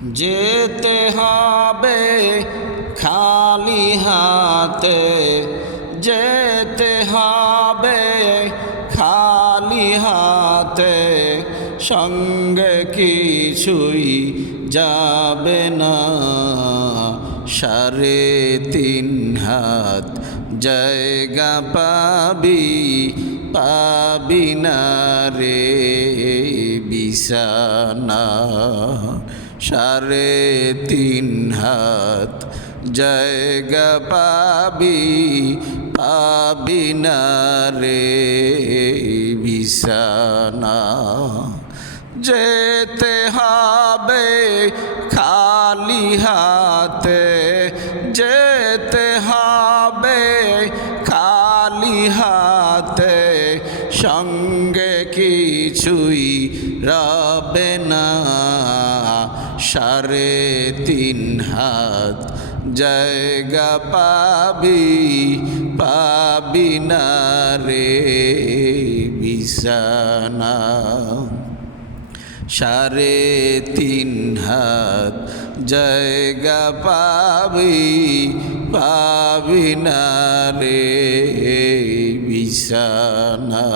যেতে হবে খালি হাতে, যেতে হবে খালি হাতে, সঙ্গে কিছুই যাবে না। 3.5 হাত জায়গা পাবি, পাবি না রে বিছানা। 3.5 হাত জায়গা পাবি, পাবি না রে বিছানা। যেতে হবে খালি হাতে, যেতে হবে খালি হাতে, সঙ্গে কিছুই রবে না। 3.5 হাত জায়গা পাবি, পাবি না রে বিছানা। 3.5 হাত জায়গা পাবি, পাবি না রে বিছানা।